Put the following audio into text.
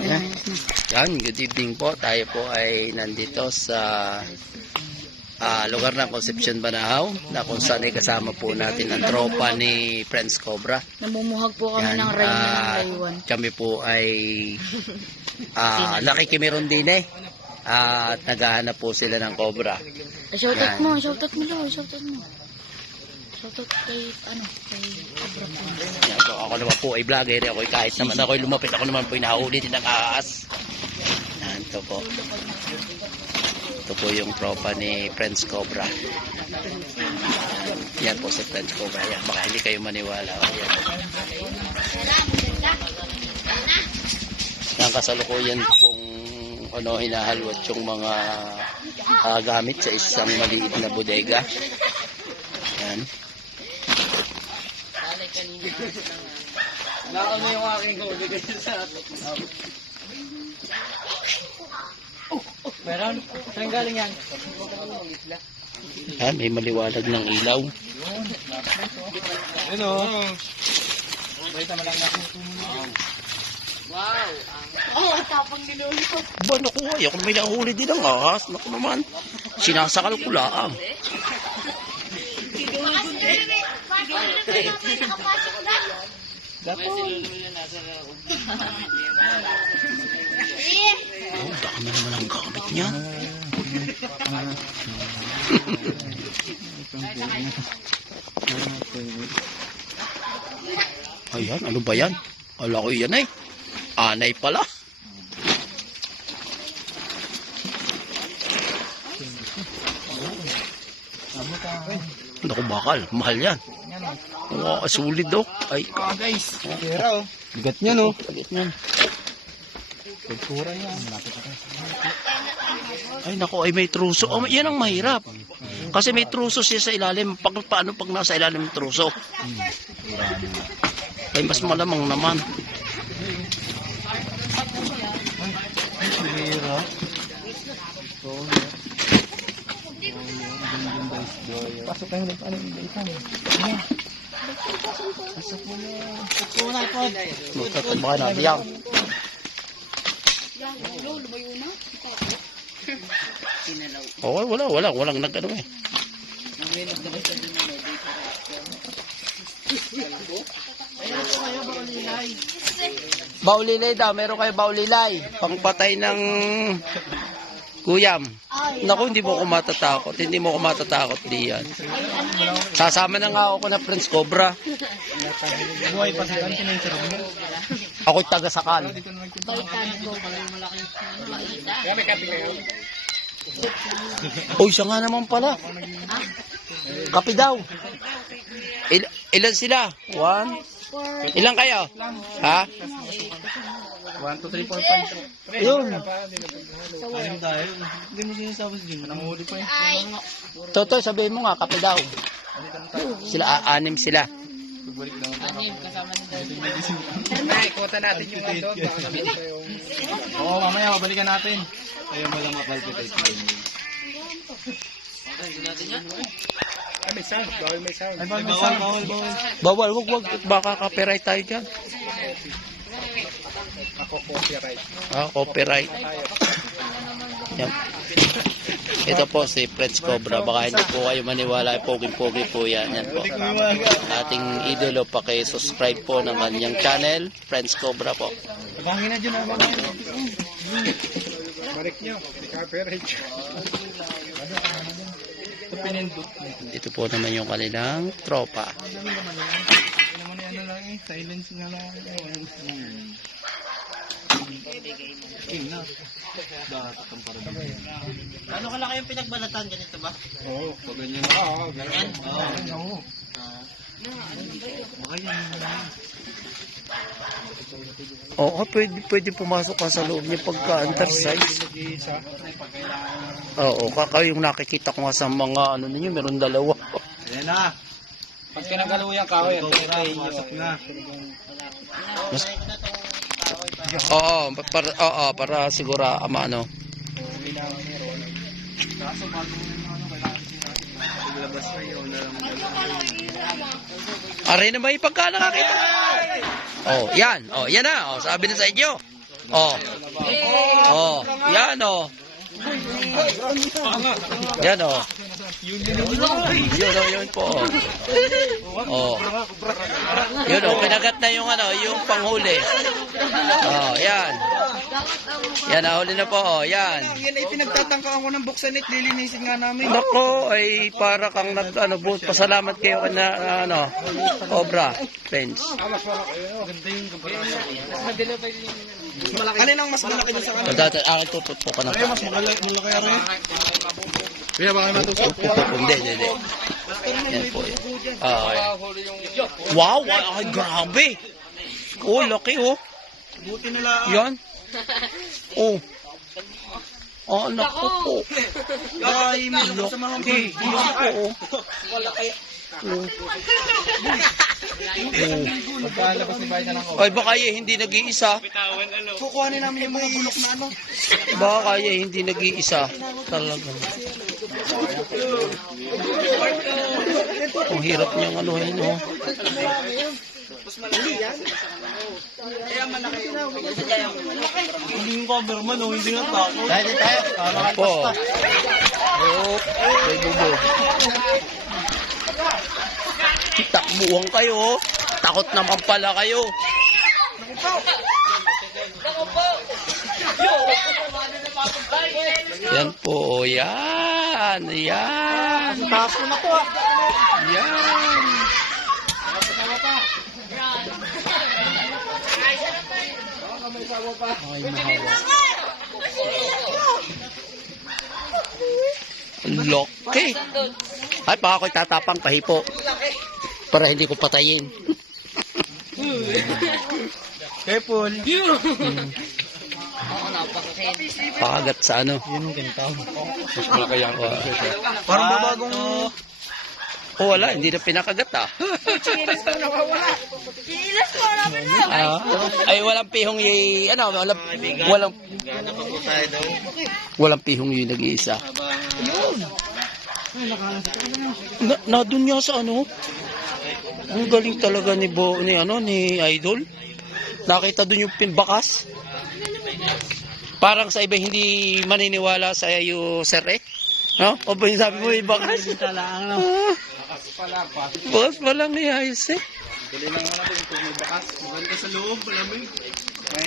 Yan. Yan, good evening po. Tayo po ay nandito sa lugar ng Concepcion, Banahaw, na kung saan ay kasama po natin ang tropa ni Friends Cobra. Namumuhag po kami Yan, ng Reyna ng Laywan. kami po ay nakikimiron din at naghahanap po sila ng cobra. Shoutout mo, shoutout mo daw, shoutout mo. Shoutout kay, kay Cobra po. Yan po, ako naman po ay vlogger. Ako ay kahit naman ako ay lumapit, ako naman po ay nahuli din ng ahas. Yan, ito po. Ito po yung tropa ni Friends Cobra. Yan po si Friends Cobra. Yan, baka hindi kayo maniwala. Yan. Yan, kasalukuyan pong hinahalwat yung mga gamit sa isang maliit na bodega. Yan. Naano yung aking huli kasi sa meron? Saan galing yan? Yan, may maliwanag ng ilaw. Ano? Balita mo lang natin. Wow! Tapang niluli ko. Ba, naku, ayoko na may nahuli din ang ahas. Naku naman, sinasakal ko lang. Oh, dami naman ang gamit niya. Ayan, ano ba yan? Ala ko yan anay pala. Naku, bakal, mahal yan. Wow, sulit daw. Ay, Guys, pera bigat niya no. Bigat niyan. Pagtura yan. Ay nako, ay may truso. Oh, yan ang mahirap. Kasi may truso siya sa ilalim. Paano pag nasa ilalim ng truso? Ay mas malamang naman. Pasok tayo ulit. Ano yung daitan? Pasok mo na. Pasok mo na ito. Magtatrabaho na biyang. Okay, walang nag-ano Baulilay daw, meron kayo baulilay. Pangpatay ng kuyam. Naku, hindi mo ko matatakot. Hindi mo ko matatakot diyan. Sasama na nga ako na Friends Cobra. Buhay pa sa kanto na yung sarap mo. Ako'y taga-sakal. Uy, siya nga naman pala. Kapi daw. Ilan sila? One? Ilan kayo? Ha? 1, 2, 3, 4, 5. Yun. Ayun tayo. Hindi mo sinasabi sa gym. Nanguhuli pa yun. Totoy, sabihin mo nga, kapi daw. Sila, anim sila. Anim, kasama nila. Ay, kota natin yung ano. Oo, mamaya mabalikan natin. Ayaw mo lang mapalpitate ko yun. May sound. Bawal may sound. Ay, bawal. Bawal, wag. Baka copyright tayo dyan. Ako copyright. Copyright. Yan. Ito po si Friends Cobra. Baka hindi po kayo maniwala. Pogi-pogi po yan. Yan po. Ating idolo, paki-subscribe po ng kanyang channel. Friends Cobra po. Bangin na dyan naman. Balik nyo. Copyright. Ito po naman yung kanilang tropa. Silence na lang. Ano kalaki yung pinagbalatan? Ganito ba? Oo, pag ganyan na. Ganyan? Oo. Oo, pwede pumasok ka sa loob niya pagka undersize. Oo, yung nakikita ko nga sa mga ano ninyo, meron dalawa. Ayan na. Pag kinagalaw yung kahoy, pasok na. Mas, para sigura ano. Kaso bago mo yung kailangan paglabas na yun. Aray na ba yung pagka nakakita? Oh, yan. Oh, yan na. Oh, sabi na sa inyo. Oh. Oh. Yan oh. Yan oh. Yun po. Oh. Yun oh, pinagat na yung ano, yung panghuli. Oh, yan. Yan, nahuli na po. Oh, yan. Yan ay pinagtatangka ako ng buksan it, lilinisin nga namin. Nako, ay para kang nag ano, pasalamat kayo na ano, Cobra Friends. Alin ang mas malaki dun sa kanila? Dati akin tutupok ka na. Mas malaki rin. Kuya, baka matusok. Hindi. Yan po. Wow, ay grabe. Oh, laki oh. Buti nila. Yan. Oh. Oh, naku po. Ay, may sa mga Laki. Yan po oh. Magkalabas ni Bayan ng Ay, baka hindi nag-iisa. kukuhanin namin yung mga bulok na ano. Baka hindi nag-iisa. Talaga. Ang hirap niyang anuhin, oh. Hindi yung cameraman, oh, hindi nga tako. Po. Oh, may bubo. Takbuhan kayo, oh. Takot naman pala kayo. Yan po, yan. Yan. Tapo na po, ah. Yan. Ay, laki. Ay, baka ako'y tatapang pahipo. Para hindi ko patayin. Careful. Pakagat sa ano. Yun yung ganitaw. Mas malaki yan. Parang babagong... Oh, wala. Hindi na pinakagat ah. Ay, walang pihong walang pihong yung nag-iisa. Na doon nga sa ano. Ang galing talaga ni Idol. Nakita doon yung pinbakas. Parang sa iba hindi maniniwala sa iyo, sir eh. No? O ba yung sabi mo, ibakas? Bakas pa lang ni ayos eh. Dali lang natin kung may bakas. Maganda sa loob, malamig.